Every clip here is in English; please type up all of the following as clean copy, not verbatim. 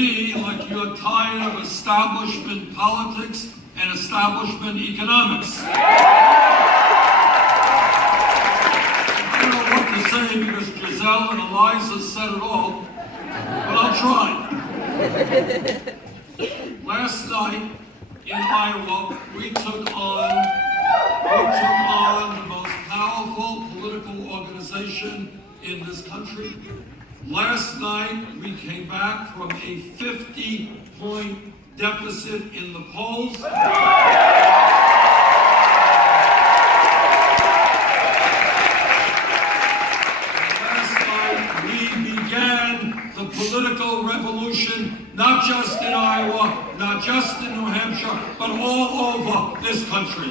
me like you're tired of establishment politics and establishment economics. I don't know what to say because Giselle and Eliza said it all, but I'll try. Last night in Iowa, we took on the most powerful political organization in this country. Last night, we came back from a 50-point deficit in the polls. Last night, we began the political revolution, not just in Iowa, not just in New Hampshire, but all over this country.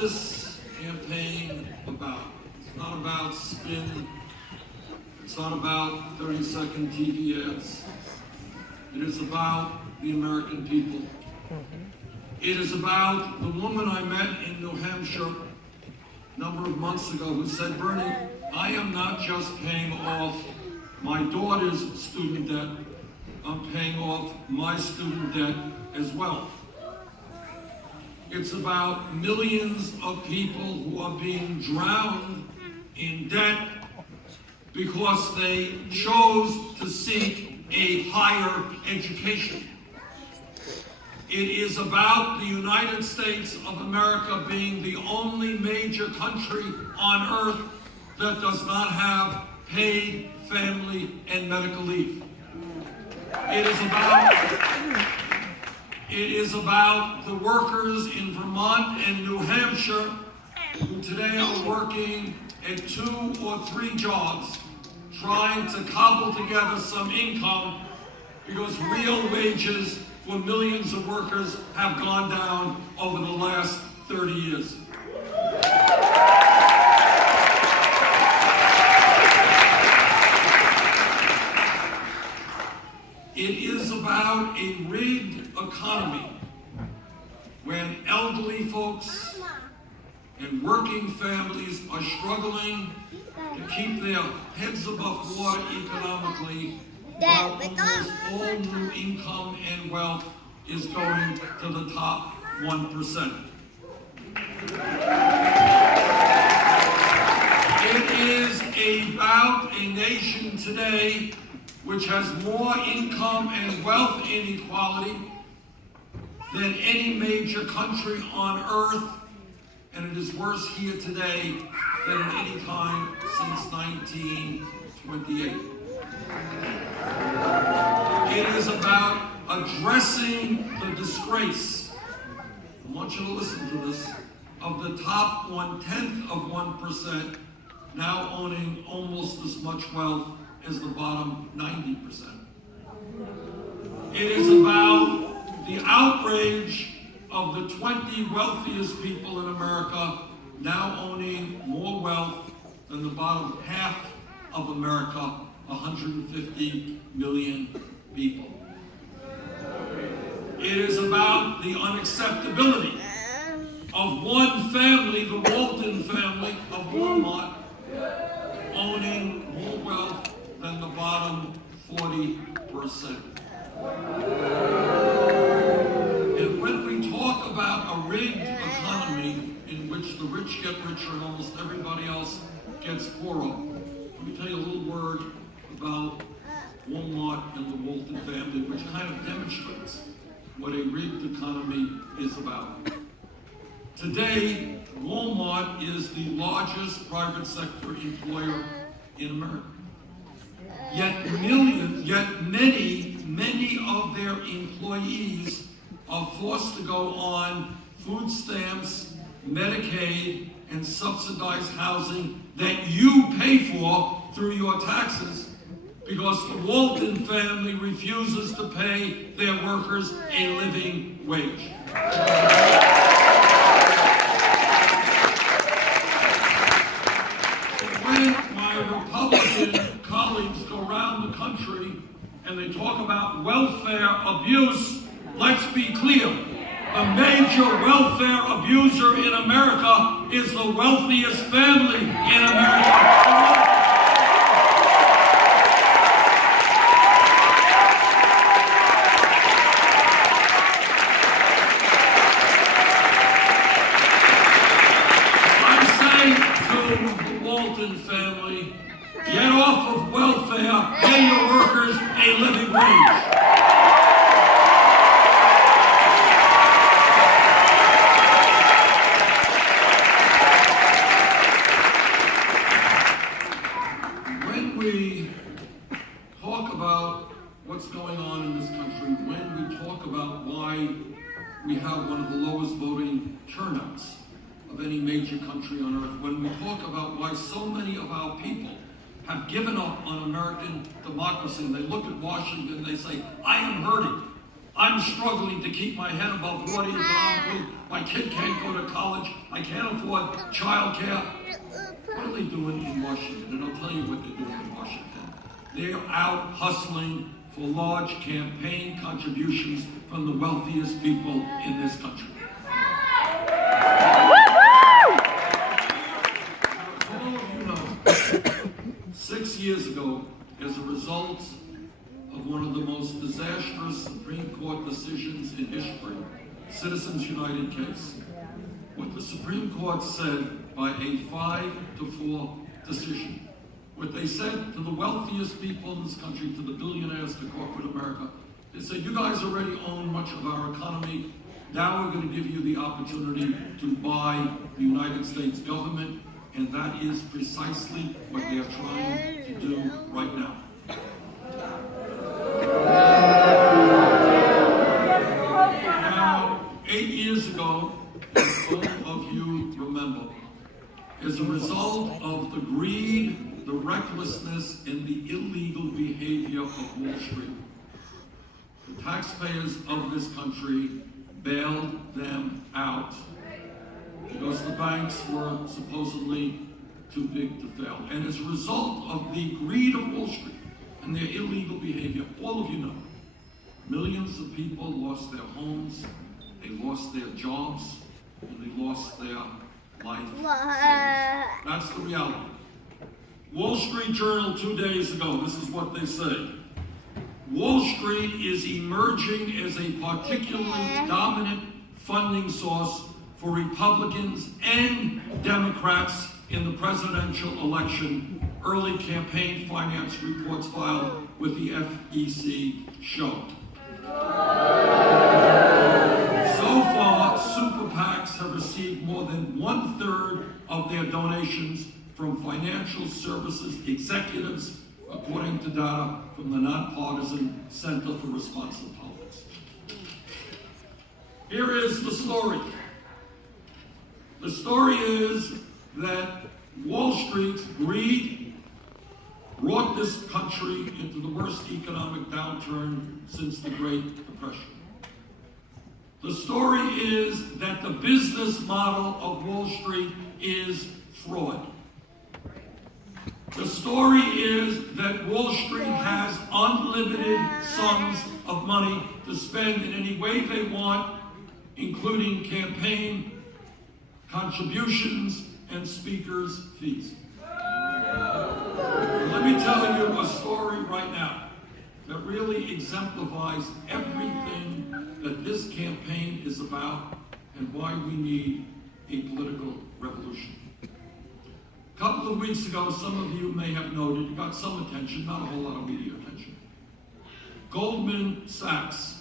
This campaign about? It's not about spin. It's not about 30-second TV ads. It is about the American people. It is about the woman I met in New Hampshire a number of months ago who said, Bernie, I am not just paying off my daughter's student debt, I'm paying off my student debt as well. It's about millions of people who are being drowned in debt because they chose to seek a higher education. It is about the United States of America being the only major country on earth that does not have paid family and medical leave. It is about the workers in Vermont and New Hampshire who today are working at 2 or 3 jobs, trying to cobble together some income because real wages for millions of workers have gone down over the last 30 years. It is about a rigged economy when elderly folks and working families are struggling to keep their heads above water economically, while almost all new income and wealth is going to the top 1%. It is about a nation today which has more income and wealth inequality than any major country on earth, and it is worse here today than at any time since 1928. It is about addressing the disgrace, I want you to listen to this, of the top 1/10 of 1% now owning almost as much wealth as the bottom 90%. It is about the outrage of the 20 wealthiest people in America now owning more wealth than the bottom half of America, 150 million people. It is about the unacceptability of one family, the Walton family of Walmart, owning more wealth than the bottom 40%. And when we talk about a rigged economy in which the rich get richer and almost everybody else gets poorer, let me tell you a little word about Walmart and the Walton family, which kind of demonstrates what a rigged economy is about. Today, Walmart is the largest private sector employer in America. Yet many of their employees are forced to go on food stamps, Medicaid, and subsidized housing that you pay for through your taxes because the Walton family refuses to pay their workers a living wage. When my Republican colleagues go around the country and they talk about welfare abuse, let's be clear. The The major welfare abuser in America is the wealthiest family in America. Walton family, get off of welfare, pay your workers a living wage. When we talk about what's going on in this country, when we talk about why we have one of the lowest voting turnouts of any major country on earth, when we talk about why so many of our people have given up on American democracy, and they look at Washington and they say, I am hurting. I'm struggling to keep my head above water. My kid can't go to college. I can't afford child care. What are they doing in Washington? And I'll tell you what they're doing in Washington. They're out hustling for large campaign contributions from the wealthiest people in this country. 6 years ago, as a result of one of the most disastrous Supreme Court decisions in history, Citizens United case, what the Supreme Court said by a 5-4 decision, what they said to the wealthiest people in this country, to the billionaires, to corporate America, they said, you guys already own much of our economy. Now we're going to give you the opportunity to buy the United States government. And that is precisely what they are trying to do right now. Now, 8 years ago, as all of you remember, as a result of the greed, the recklessness, and the illegal behavior of Wall Street, the taxpayers of this country bailed them out, because the banks were supposedly too big to fail. And as a result of the greed of Wall Street and their illegal behavior, all of you know, millions of people lost their homes, they lost their jobs, and they lost their life savings. That's the reality. Wall Street Journal 2 days ago, this is what they say. Wall Street is emerging as a particularly dominant funding source for Republicans and Democrats in the presidential election, early campaign finance reports filed with the FEC showed. So far, super PACs have received more than 1/3 of their donations from financial services executives, according to data from the nonpartisan Center for Responsive Politics. Here is the story. The story is that Wall Street's greed brought this country into the worst economic downturn since the Great Depression. The story is that the business model of Wall Street is fraud. The story is that Wall Street has unlimited sums of money to spend in any way they want, including campaign contributions and speakers' fees. Let me tell you a story right now that really exemplifies everything that this campaign is about and why we need a political revolution. A couple of weeks ago, some of you may have noted, it got some attention, not a whole lot of media attention. Goldman Sachs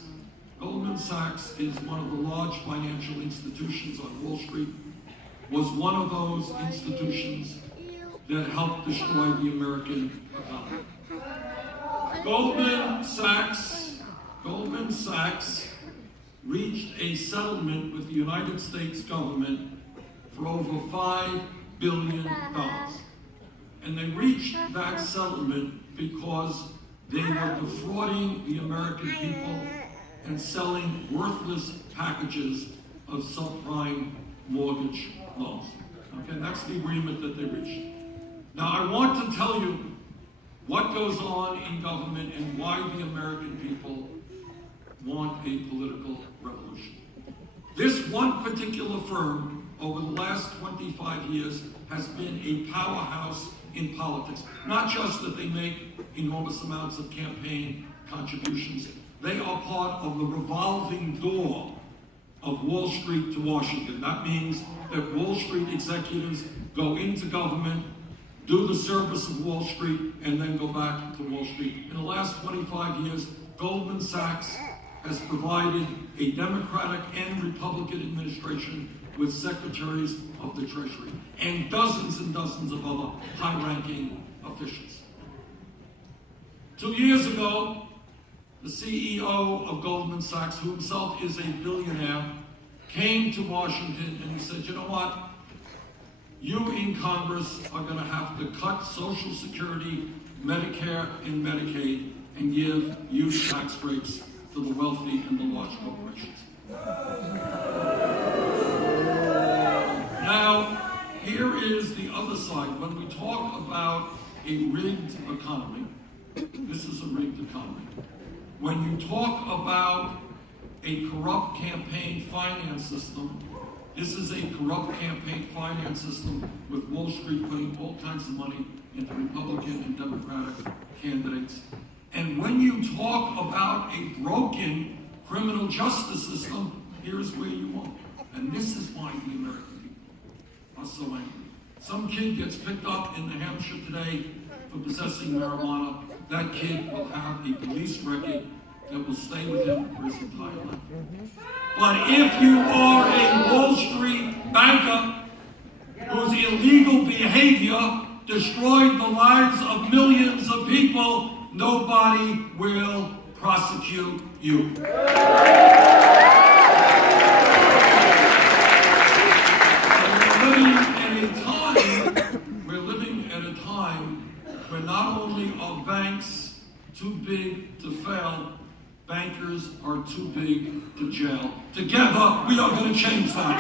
is one of the large financial institutions on Wall Street, was one of those institutions that helped destroy the American economy. Goldman Sachs reached a settlement with the United States government for over $5 billion. And they reached that settlement because they were defrauding the American people and selling worthless packages of subprime mortgage loans. Okay, that's the agreement that they reached. Now, I want to tell you what goes on in government and why the American people want a political revolution. This one particular firm, over the last 25 years, has been a powerhouse in politics. Not just that they make enormous amounts of campaign contributions, they are part of the revolving door of Wall Street to Washington. That means that Wall Street executives go into government, do the service of Wall Street, and then go back to Wall Street. In the last 25 years, Goldman Sachs has provided a Democratic and Republican administration with secretaries of the Treasury and dozens of other high-ranking officials. 2 years ago, the CEO of Goldman Sachs, who himself is a billionaire, came to Washington and he said, you know what? You in Congress are going to have to cut Social Security, Medicare, and Medicaid and give huge tax breaks to the wealthy and the large corporations. Now, here is the other side. When we talk about a rigged economy, this is a rigged economy. When you talk about a corrupt campaign finance system, this is a corrupt campaign finance system with Wall Street putting all kinds of money into Republican and Democratic candidates. And when you talk about a broken criminal justice system, here's where you are. And this is why the American people are so angry. Some kid gets picked up in New Hampshire today for possessing marijuana. That kid will have a police record that will stay with him for his entire life. But if you are a Wall Street banker whose illegal behavior destroyed the lives of millions of people, nobody will prosecute you. We're living at a time where not only are banks too big to fail, bankers are too big to jail. Together, we are going to change that.